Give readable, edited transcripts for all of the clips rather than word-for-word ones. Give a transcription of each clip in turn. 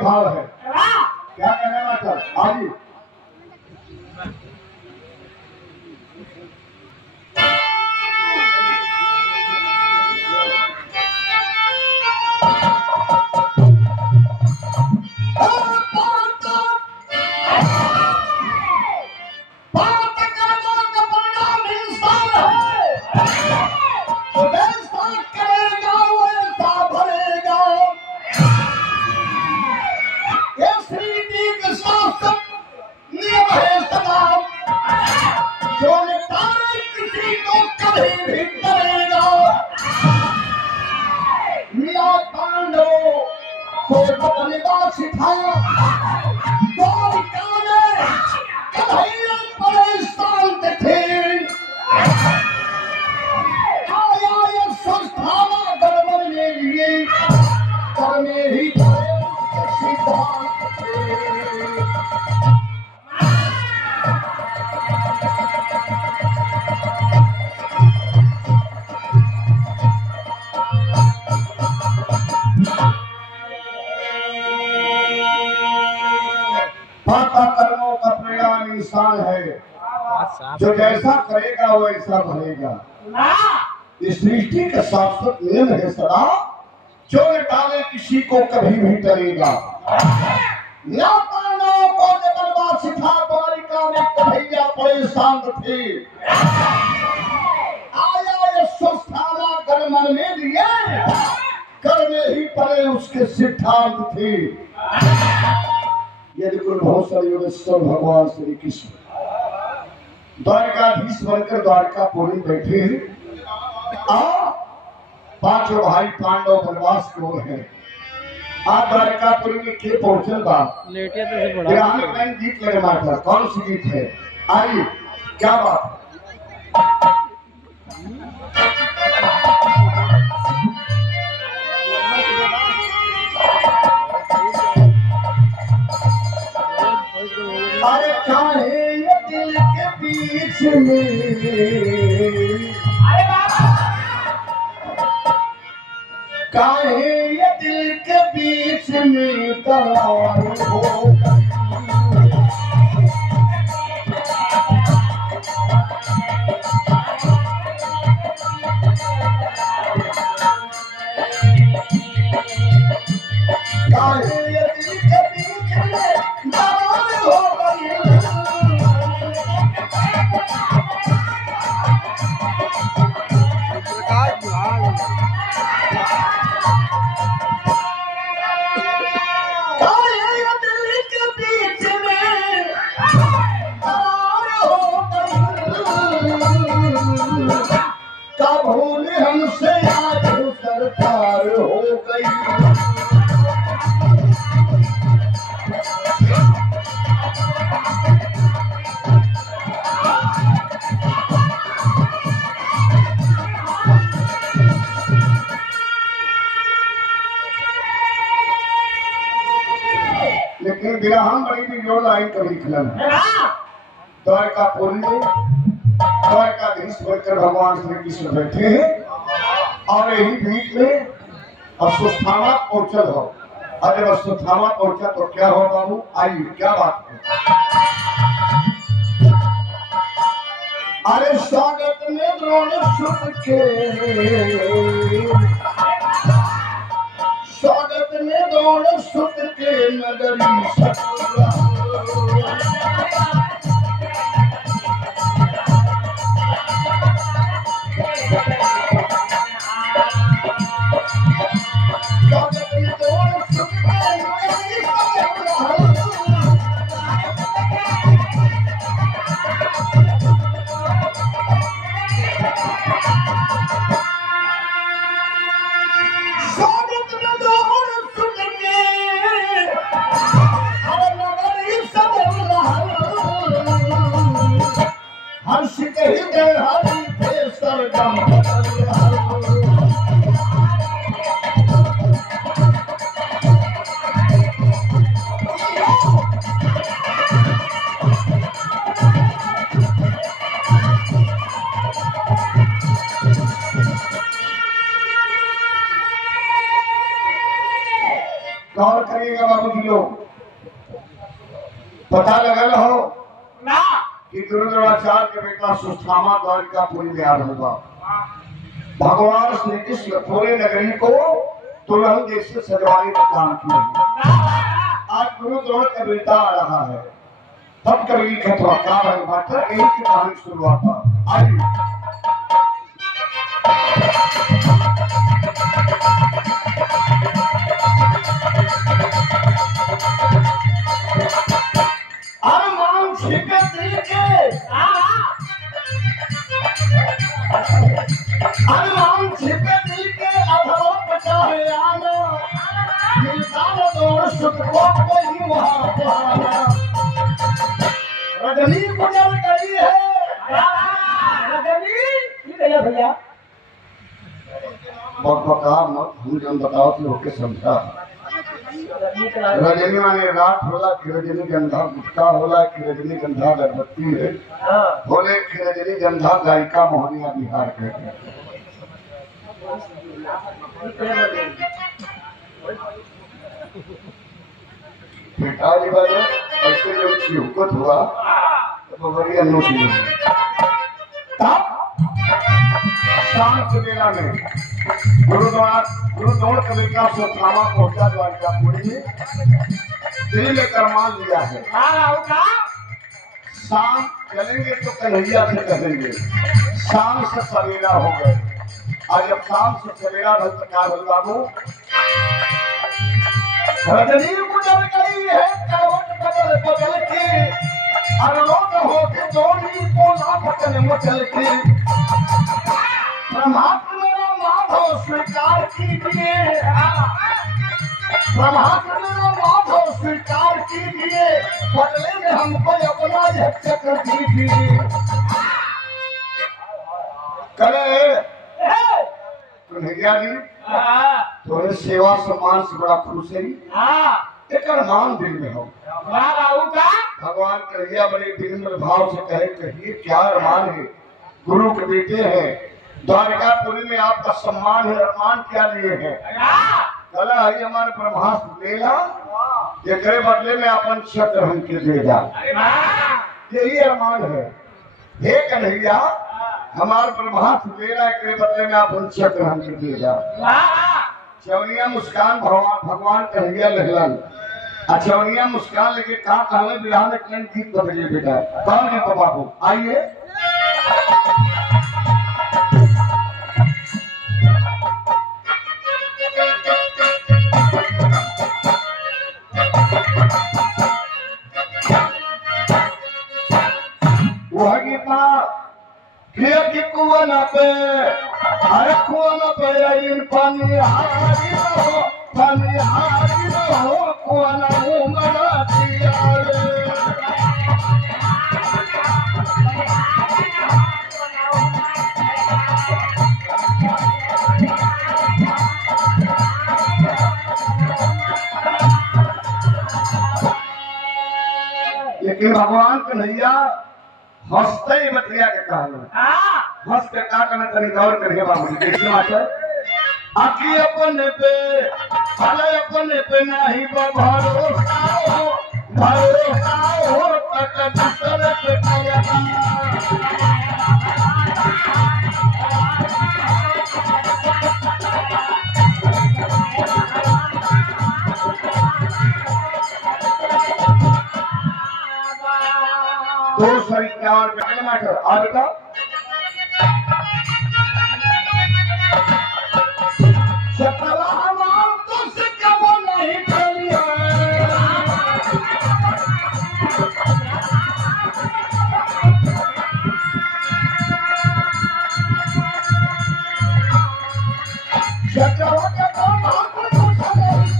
आगे भाव है, क्या कहना मास्टर? आगे कर्मों का परिणाम इंसान है, जो जैसा करेगा वैसा बनेगा। इस सृष्टि का शाश्वत नियम है सदा, जो न डाले किसी को कभी भी डरेगा। द्वारिका में कन्हैया बड़े शांत थे, आया ये स्वस्थाना गणमन में लिए, कर में ही पड़े उसके सिद्धांत थे। यदि कुलभूषण योगेश्वर भगवान श्री कृष्ण द्वारकाधीश बनकर द्वारकापुरी बैठे हैं। पांचों भाई पांडव वनवास की ओर है। आप द्वारकापुरी में के पहुंचल बा गीत लगे मास्टर, कौन सी गीत है? आइए, क्या बात अरे चाहे ये दिल के बीच में, काहे ये दिल के बीच में दरार हो काहे ये दिल के बीच में दरार हो गई। भूल हमसे आज सरकार हो गई। लेकिन विरहम बड़ी भी जो लाइन कभी लिखना द्वारकापुरी में द्वारकाधीश बनकर भगवान श्री कृष्ण बैठे हैं और यही बीच में अस्वस्थामा पहुंचल हो। और जब अस्वस्थामा पहुंचा तो क्या हो बाबू? आइए, क्या बात है? अरे स्वागत में द्रोण सुत के, स्वागत में द्रोण सुत के नगरी लोग पता लगल हो ना कि गुरु द्रोणाचार्य के बेटा सुस्थामा द्वारिकापुरी में आ रहा। भगवान श्री कृष्ण पूरे नगरी को दुल्हन जैसे सजवाने का काम किया। आज गुरु द्रोण का बेटा आ रहा है, तब कभी खतरा है मात्र एक की कहानी शुरुआत था। आइए अरमान छिपे दिल के अरमान छिपे दिल के अधरों पे चाहे आना मिलता न दौड़ सुख को कोई वहाँ बहाना। रजनी गुजर गई है रजनी की गया भैया बकबका मत हम जन बताओ कि होके समझा। रजनी माने रात होला कि रजनी गंधा गुटका होला कि रजनी गंधा अगरबत्ती है बोले कि रजनी गंधा गायिका मोहनिया बिहार के पिताजी वाले ऐसे जब चिहुकत हुआ तो बड़ी अनोखी तब शाम के बेला में गुरु द्रोण के बेटा सुस्थामा पहुंचा द्वारिकापुरी में। दिल में करमान लिया है शाम चलेंगे तो कन्हैया से कहेंगे। शाम से सवेरा हो गए। आज जब शाम से सवेरा क्या बोल बाबू रजनी गुजर गई है करवट बदल बदल के अरलोक होके जोड़ी बोला बचन मचल के। परमात्मा मेरा माधव स्वीकार कीजिए परमात्मा मेरा माधव स्वीकार कीजिए बदले में हमको अपना यह चक्र दीजिए। करे कन्हैया जी थोड़े सेवा सम्मान से बड़ा खुश है एक अरमान दिल में हो। भगवान कन्हैया बड़े विनम्र भाव से कहे कहिए क्या अरमान है। गुरु के बेटे हैं द्वारिकापुरी में आपका सम्मान है अरमान क्या लिए है। कला है हमारे ब्रह्मास्त्र लेला ये करे बदले में अपन छत्र हमके दे जा यही अरमान है। हे कन्हैया हमारे ब्रह्मास्त्र लेला करे बदले में अपन छत्र हमके दे जा। चौनिया मुस्कान भगवान कन्हैया लहलन चौनिया मुस्कान लेके कहा कहले बिहार में कौन गीत बदले बेटा कौन गीत बाबू आइए। वह गीता कि कुआं पे अरे कुआं पे इन पानी हारी हो पानी हारी हो कुआं उमड़ा दिया लेकिन भगवान कन्हैया हंसते ही बतिया के कहना हंस के का करना तनी गौर करके बाबू कैसे मास्टर आखी अपने पे भले अपने पे नहीं भरोसा हो तक दूसरे पे दो सौ 51 मास्टर और बताओ शक्ला हमार तो से कब नहीं चली शक्ला का काम आपको तो नहीं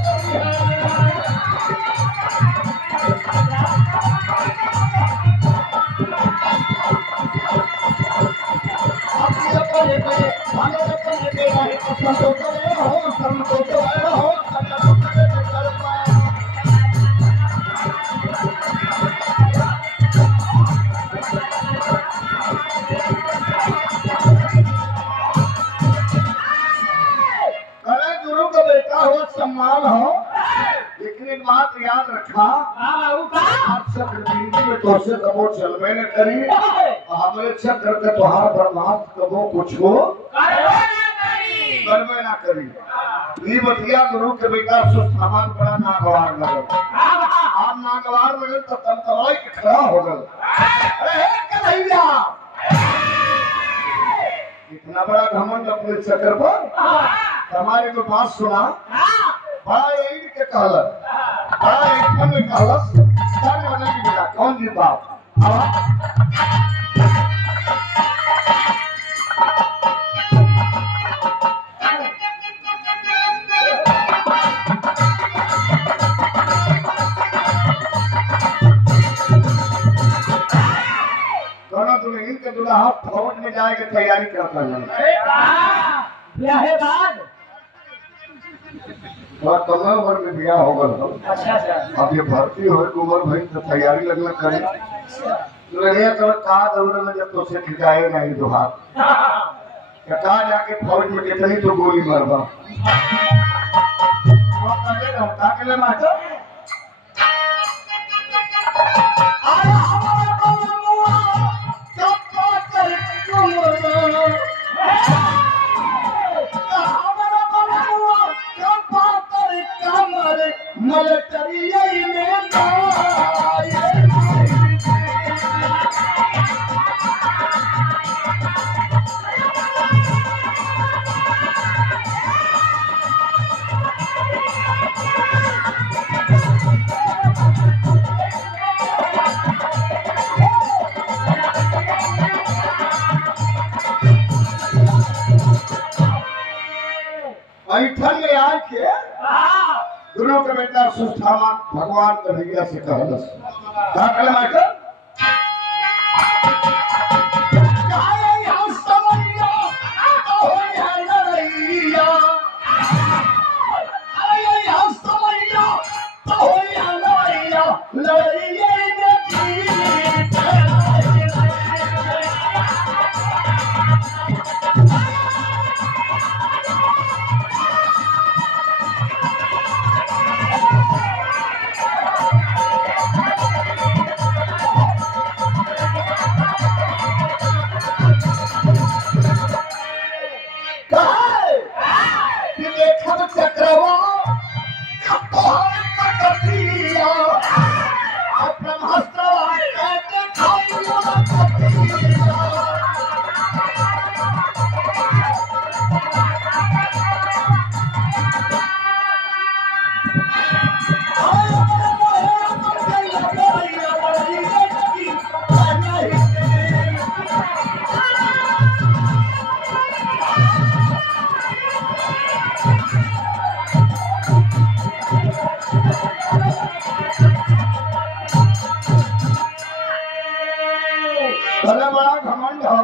सम्मान हो लेकिन एक बात याद देखा चक्रवृद्धि में तोसे कबो चलवे न करी हमरे चक्र के तोहार ब्रह्मास्त्र कबो कुछ हो करवे ना करी। ये बतिया गुरु के बेटा सुस्थामान बड़ा नागवार लगल। आप नागवार लगल तो तमतवाई के खड़ा हो गल। अरे कन्हैया इतना बड़ा घमंड अपने चक्र पर हमारे को बात सुना बड़ा यही के कहलत बड़ा एक में कहलत सर वाला की बेटा कौन जी बाप के दूल्हा फौज में जाए के तैयारी करता है। ब्याहे बाद बहुत कम उम्र में ब्याह हो गया। अच्छा अच्छा अब ये भर्ती हो उम्र भाई तो तैयारी लगना करे लगे तो कहा दौड़ में जब तो से खिंचाए नहीं दुहा कहा जाके फौज में कितनी तो गोली मारवा मास्टर में आके गुरु के बेटा सुस्थामा भगवान कन्हैया से कहलस का कहले मास्टर बड़ा घमंड हो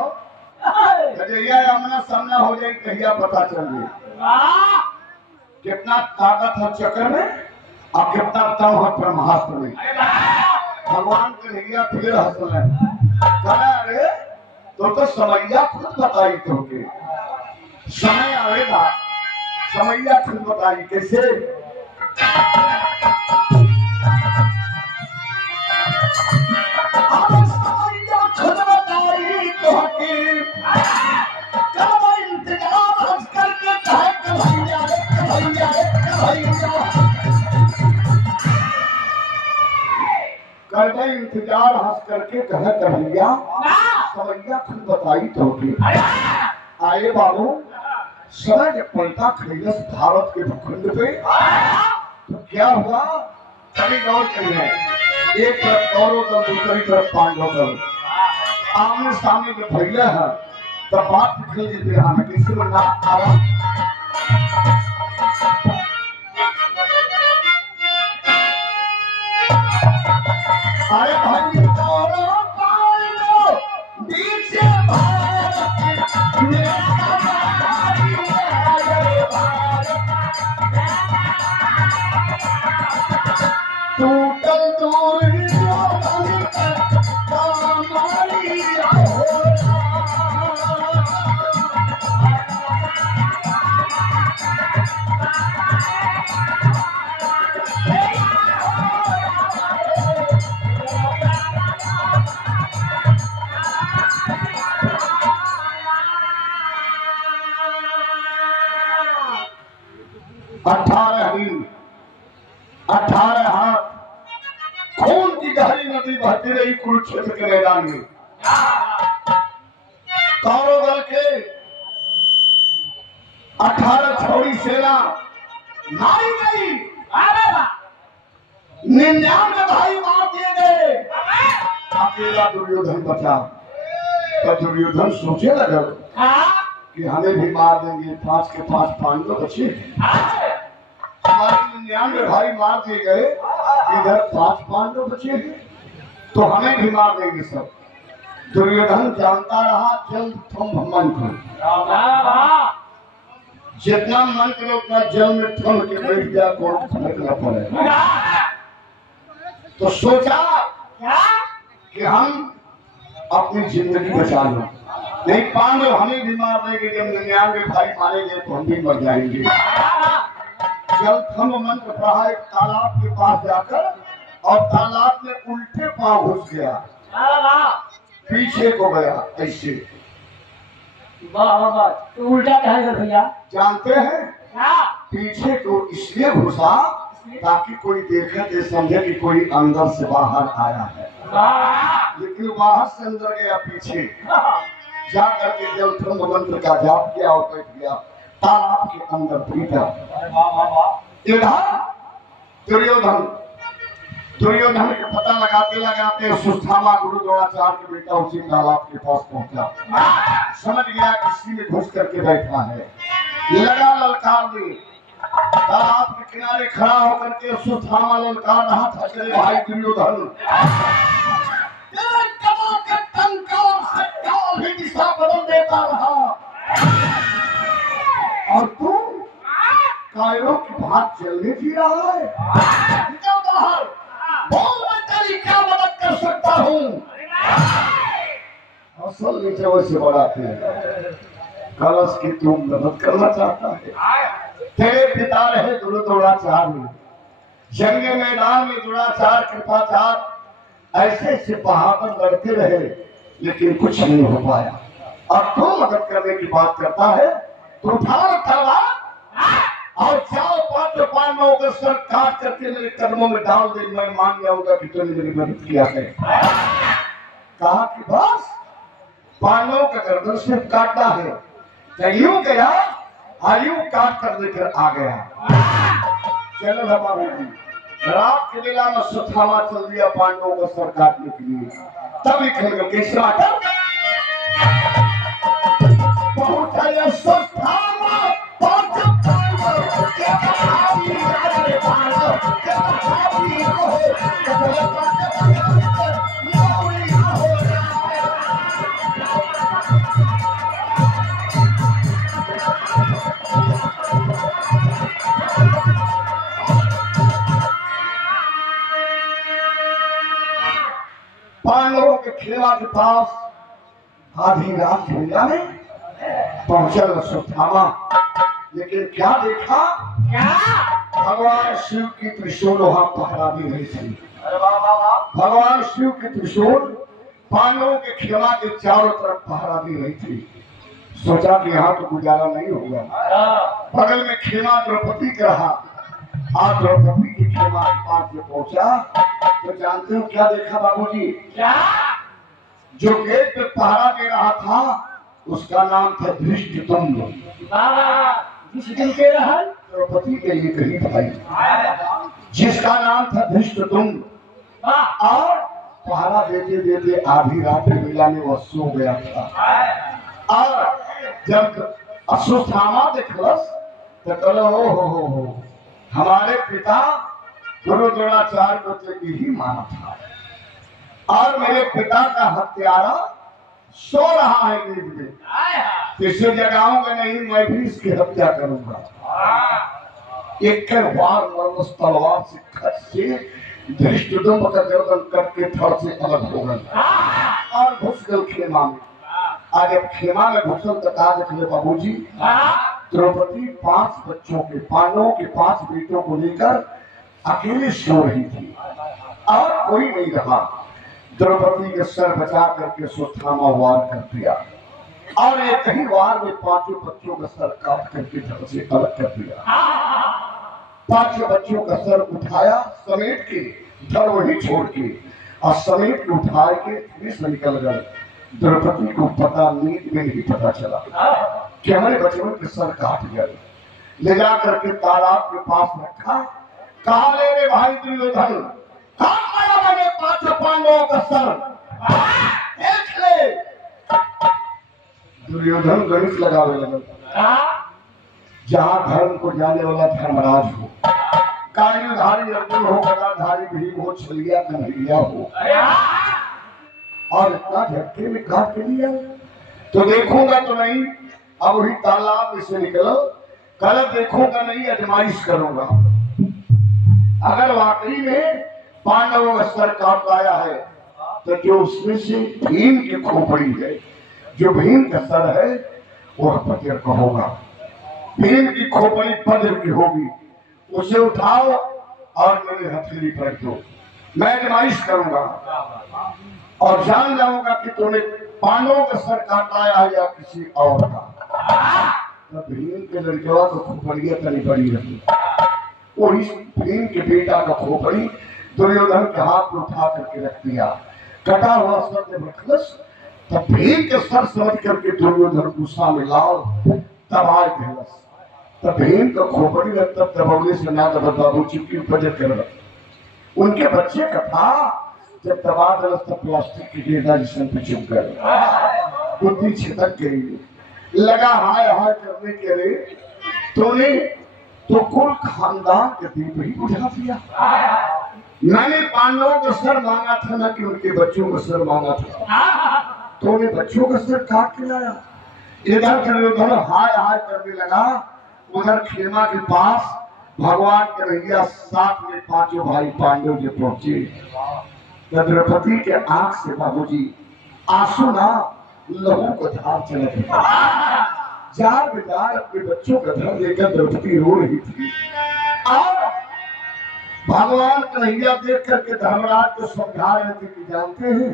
आमना सामना हो जाए कहिया पता चल जाए कितना ताकत है चक्र में और कितना दम है ब्रह्मास्त्र में। भगवान कन्हैया फिर हंसने अरे तो समैया खुद बताई तो के समय आएगा समैया खुद बताई कैसे कर इंतजार हंस करके कह कन्हैया समैया खुद बताई तो आए बाबू समय जब पलटा खरीदस भारत के भूखंड पे तो क्या हुआ सभी गौर करिए एक तरफ कौरव दल दूसरी तरफ पांडव दल आमने सामने में भैया है तो बात निकल जाती है किसी में ना आवा अरे भाई कौरव पांडव बीच टूटल दूर 18 दिन 18 हाथ खून की गहरी नदी बहती रही कुरुक्षेत्र के मैदान में। कौरव दल के 18 छोड़ी सेना मारी गई, 99 भाई मार दिए गए, अकेला दुर्योधन बचा। तो दुर्योधन सोचे लगा कि हमें भी मार देंगे, 5 के 5 पांडव बचे, हमारे 99 भाई मार दिए गए, इधर 5 पांडव बचे हैं, तो हमें भी मार देंगे सब। दुर्योधन जानता रहा जल्द थम मंत्र, जितना मंत्र उतना जल में थम के बैठ गया, कौन फटकना पड़ेगा। तो सोचा कि हम अपनी जिंदगी बचा लो, नहीं पांडव हमें भी मार देंगे, जब 99 भाई मारेंगे तो हम भी मर जाएंगे। जल थम मंत्र पढ़ा, एक तालाब के पास जाकर और तालाब में उल्टे पांव घुस गया, पीछे को गया ऐसे। तो उल्टा कहा भैया जानते हैं पीछे को इसलिए घुसा ताकि कोई देखे तो समझे कि कोई अंदर से बाहर आया है, लेकिन बाहर से अंदर गया, पीछे जा करके जल थम मंत्र का जाप किया और बैठ गया तालाब के अंदर भीतर। इधर दुर्योधन के पता लगाते लगाते सुस्थामा गुरु द्रोणाचार्य के बेटा उसी तालाब के पास पहुंचा, समझ गया किसी में घुस करके बैठा है, लगा ललकार दे। तालाब के किनारे खड़ा होकर के सुस्थामा ललकार रहा था, चले भाई दुर्योधन भी दिशा बदल देता रहा, और तू कायरों की भाग चलने जी रहा है, निकल बाहर, बोल मैं तेरी क्या मदद कर सकता हूँ। असल नीचे वैसे बढ़ाते हैं कलश की तुम मदद करना चाहता है। तेरे पिता रहे गुरु द्रोणाचार्य, जंग मैदान में द्रोणाचार्य कृपाचार्य ऐसे ऐसे बहादुर लड़ते रहे, लेकिन कुछ नहीं हो पाया। अब तू मदद करने की बात करता है, तो उठाओ तलवार और जाओ 5 पांडवों का सर काट करके मेरे कदमों में डाल दे, मैं मान जाऊंगा कि तूने मेरी मदद किया है। कहा कि बस पांडवों का गर्दन से काटना है, यूं गया आयु काट कर लेकर आ गया। चलो हमारे रात के बेला में सुथामा चल दिया पांडवों का सर काटने के लिए, तब निकल गए कैसे पहुंचा सुथामा पांडवों के खेमा के पास आधी रात बेला में पहुंचा सुथामा, लेकिन क्या देखा, भगवान शिव की त्रिशूल वहां पहरा दी रही थी। भगवान शिव की त्रिशूल पांडवों के खेमा के चारों तरफ पहरा दी रही थी। सोचा कि यहाँ तो गुजारा नहीं होगा, बगल में खेमा द्रौपदी का रहा। आज द्रौपदी के खेमा के पास में पहुंचा तो जानते हो क्या देखा बाबूजी? जो गेट पे पहरा दे रहा था उसका नाम था धृष्टद्युम्न। द्रौपदी के लिए कही भाई, जिसका नाम था धृष्टद्युम्न, और पहरा देते देते आधी रात के बेला में वह सो गया था। और जब अश्वत्थामा देखलस तो कहलो हो हमारे पिता गुरु द्रोणाचार्य को तो यही माना था, और मेरे पिता का हत्यारा सो रहा है नींद में, किसी जगाऊंगा नहीं, मैं भी इसकी हत्या करूंगा। एक बार मरस तलवार से खत से धृष्टद्युम्न का गर्दन करके थड़ से अलग हो गया और घुस गए खेमा में। आज जब खेमा में घुसल तो कहा देखिए बाबूजी, द्रौपदी 5 बच्चों के, पांडवों के 5 बेटों को लेकर अकेले सो रही थी और कोई नहीं रहा। द्रौपदी के सर बचा करके सुस्थामा वार कर दिया और एक ही वार में 5 बच्चों का सर काट करके धड़ से अलग कर दिया। 5 बच्चों का सर उठाया समेट के, धड़ वही छोड़ के और समेट के उठा के फिर से निकल गए। द्रौपदी को पता नींद में नहीं पता चला कि हमारे बच्चों के सर काट गए। ले जा करके तालाब के पास रखा। कहा ले रे भाई दुर्योधन, मैंने 5 पांडवों का सर देख ले। दुर्योधन गणित लगावे लगा। जहां धर्म को जाने वाला धर्मराज हो, कालीधारी अर्जुन हो, गदाधारी भीम हो, छलिया कन्हैया हो, और इतना झटके में काट के लिया तो देखूंगा तो नहीं। अब वही तालाब में से निकलो, कल देखूंगा नहीं, आजमाइश करूंगा। अगर वाकई में पांडवों का सर काट लाया है तो जो उसमें से भीम की खोपड़ी है, जो भीम का सर है वह वज्र का होगा। भीम की खोपड़ी वज्र की होगी, उसे उठाओ और मेरे हथेली पर दो। मैं आजमाइश करूंगा और जान जाऊंगा कि तूने पांडवों का सर काट लाया है या किसी और का। तो भीम के लड़केवा को खोपड़ियां तनी बड़ी रही, वही भीम के बेटा का खोपड़ी दुर्योधन के हाथ में उठा करके रख दिया। कटा हुआ सर जब रखलस तब भीम के सर समझ करके दुर्योधन गुस्सा में लाल दबाए भेलस। तब भीम का खोपड़ी तब दबावने से ना दबा बाबू चिपकी वजह कर उनके बच्चे का था। जब दबा दलस तब प्लास्टिक की गेंदा जिसमें पे चुप गए, बुद्धि छिटक गई। लगा हाय हाय करने के लिए तूने तो कुल खानदान के दीप ही बुझा दिया। मैंने पांडवों का सर मांगा था ना कि उनके बच्चों का सर मांगा था। तो उन्हें बच्चों का सर काट के लाया। इधर दुर्योधन हाय हाय करने लगा। उधर खेमा के पास भगवान कन्हैया साथ में 5 भाई पांडव जो पहुंचे। द्रौपदी के आंख से बाबूजी आंसू ना लहू को धार चले थे। जार बेजार अपने बच्चों का धर लेकर द्रौपदी रो रही थी। और भगवान कन्हैया देख करके धर्मराज को समझा रहे थे कि जानते हैं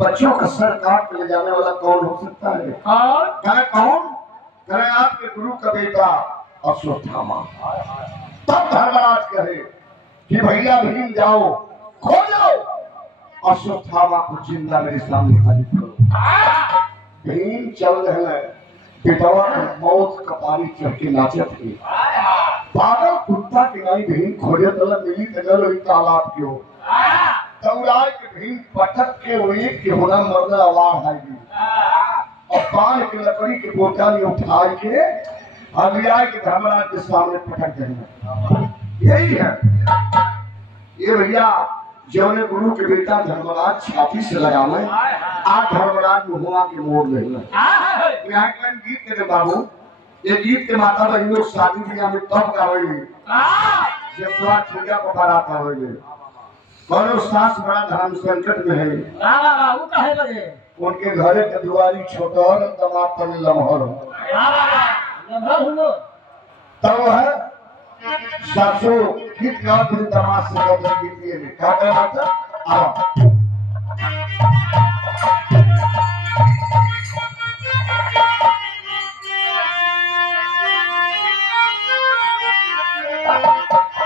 बच्चों का सर काट ले जाने वाला कौन हो सकता है? कौन? कहे आपके गुरु का बेटा अश्वत्थामा। तब धर्मराज कहे कि भैया भीम जाओ खोलो अश्वत्थामा को जिंदा मेरे सामने हाजिर करो। भीम चल रहे बेटवा मौत कपारी चढ़ के नाचे थे। पागल कुत्ता के नहीं भीम खोजे तलब मिली तगल तालाब क्यों दौड़ाए के भीम पटक के एक के होना मरना आवाज आएगी और पान की लकड़ी के बोतल में उठा के अभियाय के धर्मराज के सामने पटक देना। यही है ये भैया जौने गुरु के बेटा धर्मराज छाती से लगावे आज धर्मराज मुहुआ के मोड़ लेना। गीत के बाबू ये गीत के माता बहन लोग शादी ब्याह में तब गावेंगे जब द्वार पूजा को बारात आवेंगे। और सास बड़ा धर्म संकट में है, उनके घरे के दुआरी छोटा और दमाद तन लमहर तब है सासू गीत गा दिन दमाद से कब गीतिए में क्या कहना था आओ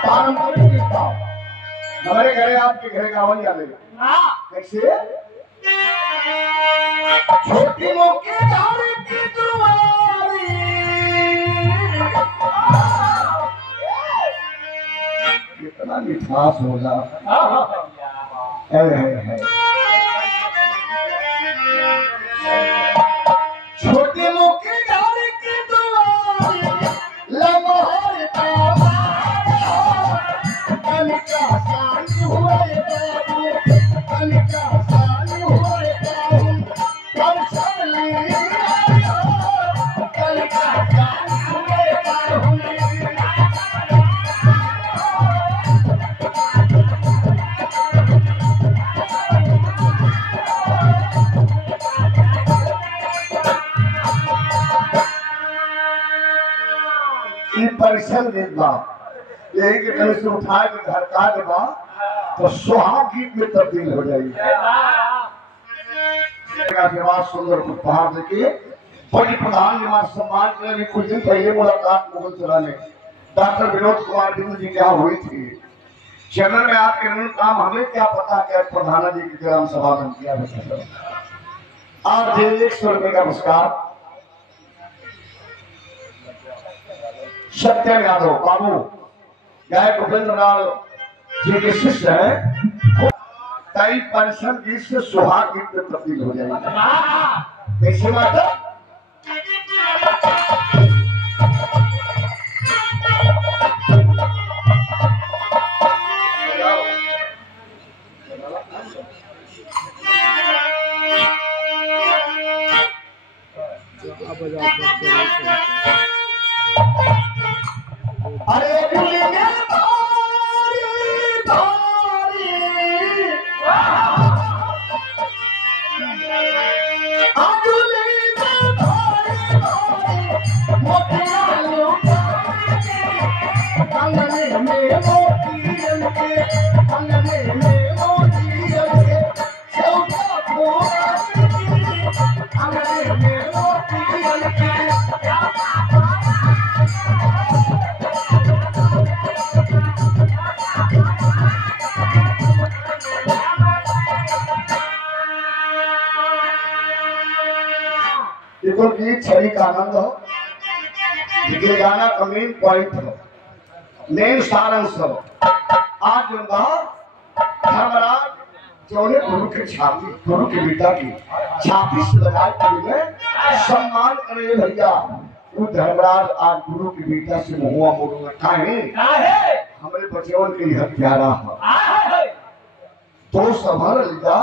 पारंपरिक गीत गाओ। हमारे घरे आपके घरे गावल जाने कैसे छोटी मोटी गाड़ी की दुआरी कितना मिठास होगा। छोटी मोटी गाड़ी की दुआरी लम्हा परिश्रम देखना यही के कहीं से उठा के घर का देगा तो सुहाग गीत में तब्दील हो जाएगी। सुंदर उपहार देके बड़ी प्रधान निवास सम्मान के लिए कुछ दिन पहले मुलाकात मुगल चला ने डॉक्टर विनोद कुमार बिंदु जी क्या हुई थी चैनल में आपके मूल काम हमें क्या पता कि प्रधाना जी की ग्राम सभा में किया आप 100 रुपए का पुरस्कार सत्यम यादव बाबू गायक उपेंद्र लाल जी के शिष्य है कई पेंशन गीत से सुहाग गीत में तब्दील हो जाएगा कैसे माता अरे देखो गीत छवि का आनंद हो लेकिन गाना का मेन पॉइंट हो मेन सारांश हो आज धर्मराज चौड़े गुरु के छाती गुरु के बेटा की छाती से लगाए के सम्मान करे भैया वो धर्मराज आज गुरु के बेटा से मुहुआ मोड़ूंगा काहे हमारे बचवन के लिए प्यारा है तो संभाल लिया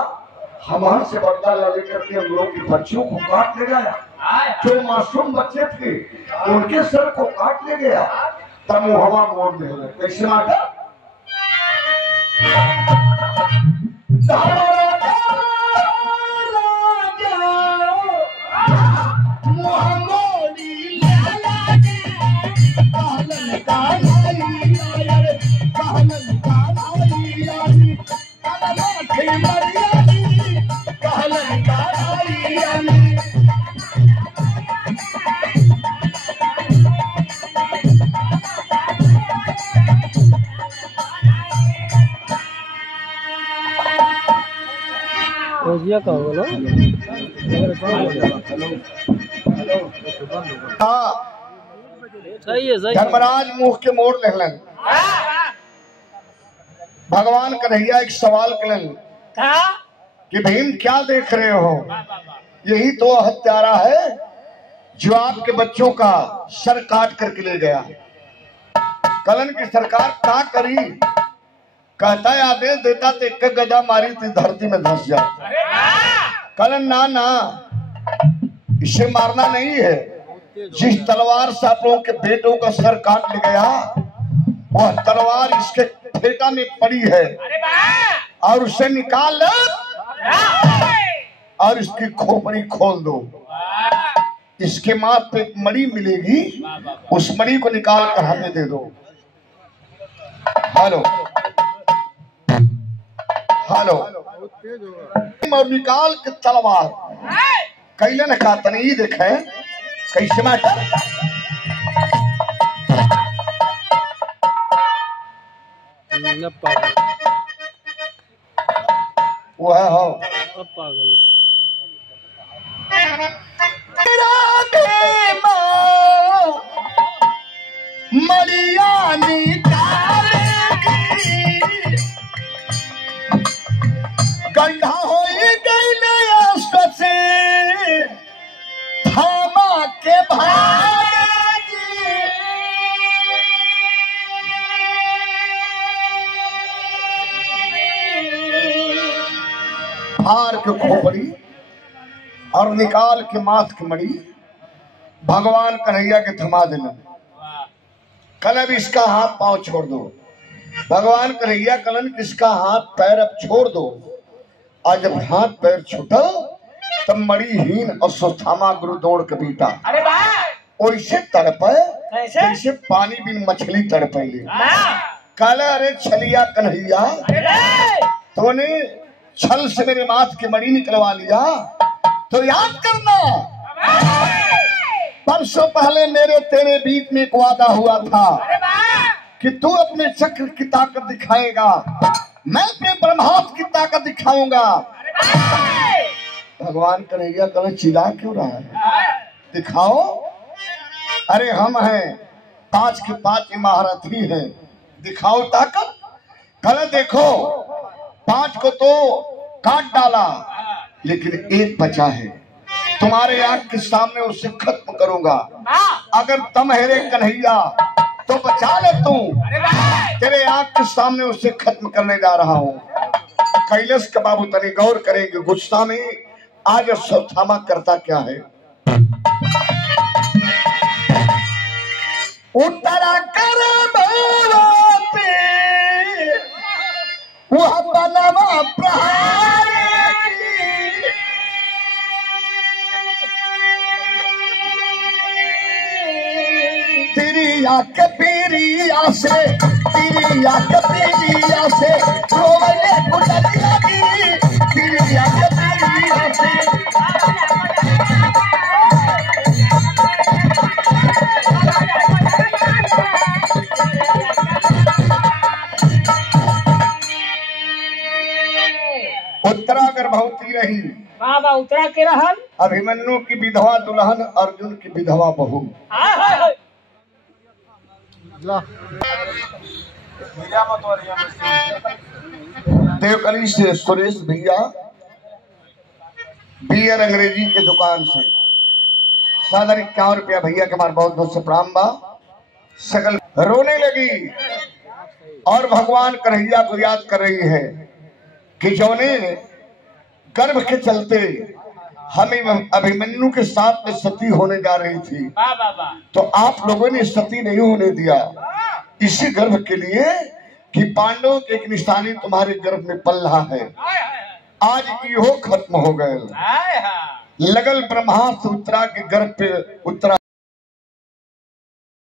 हमारे से बदला लेकर के हम लोग के बच्चों को काट ले गया जो मासूम बच्चे थे उनके सर को काट ले गया तब हवा मोड़ दे कैसे माता धर्मराज मुंह के मोड़ लेलन भगवान कन्हैया एक सवाल कलन कि भीम क्या देख रहे हो यही तो हत्यारा है जो आपके बच्चों का सर काट करके ले गया कलन की सरकार क्या करी कहता है आदेश देता तो एक गदा मारी थी धरती में धंस जाए कलन ना ना इसे मारना नहीं है जिस तलवार से आप लोगों के बेटों का सर काट ले गया वह तलवार इसके फेटा में पड़ी है और उसे निकाल और इसकी खोपड़ी खोल दो इसके माथ पे एक मणि मिलेगी उस मणि को निकाल कर हमें दे दो हेलो हेलो और निकाल के तलवार कैले न का तनी देखे कैसे मास्टर वो है हो पागल मरिया गंढा हो गई से थामा के भार के खोपड़ी और निकाल के माथ के मड़ी भगवान कन्हैया के थमा देना कल अब इसका हाथ पांव छोड़ दो भगवान कन्हैया कलन किसका हाथ पैर अब छोड़ दो और जब हाथ पैर छूटल तब मणिहीन और सुस्थामा गुरु दौड़ के बीता वैसे तड़पे जैसे पानी बिन मछली तड़पेले काले अरे छलिया कन्हैया तूने छल से मेरे माथ की मणि निकलवा लिया तो याद करना परसों पहले मेरे तेरे बीच में एक वादा हुआ था कि तू अपने चक्र की ताकत दिखाएगा, मैं अपने ब्रह्मास्त्र की ताकत दिखाऊंगा। भगवान कन्हैया कल चिल्ला क्यों रहा है? दिखाओ। अरे हम हैं 5 के 5 महारथी हैं, दिखाओ ताकत। कल देखो 5 को तो काट डाला, लेकिन एक बचा है, तुम्हारे आंख के सामने उसे खत्म करूंगा। अगर तुम हेरे कन्हैया तो बचा ले तू, तेरे आंख के सामने उसे खत्म करने जा रहा हूँ। कैलाश के बाबू तनी गौर करेंगे गुस्सा में आज सौथामा करता क्या है। उतरा कर वह बनवा प्रहार तिरिया के पीरिया से रोवले गुजरिया की तिरिया के पीरिया से। उत्तरा गर्भवती रही, बाबा उत्तरा के रहन, अभिमन्यु की विधवा दुल्हन, अर्जुन की विधवा बहू। देवकली से सुरेश भैया बियर अंग्रेजी के दुकान से 51 रुपया भैया के हमारे बहुत बहुत से प्रणाम बा। सकल रोने लगी और भगवान कन्हैया को याद कर रही है कि जौने गर्भ के चलते हमें अभिमन्यु के साथ में सती होने जा रही थी, तो आप लोगों ने सती नहीं होने दिया इसी गर्भ के लिए कि पांडवों के एक निशानी तुम्हारे गर्भ में पल रहा है। आज इहो खत्म हो गए, लगल ब्रह्मास्त्र उत्तरा के गर्भ पे उत्तरा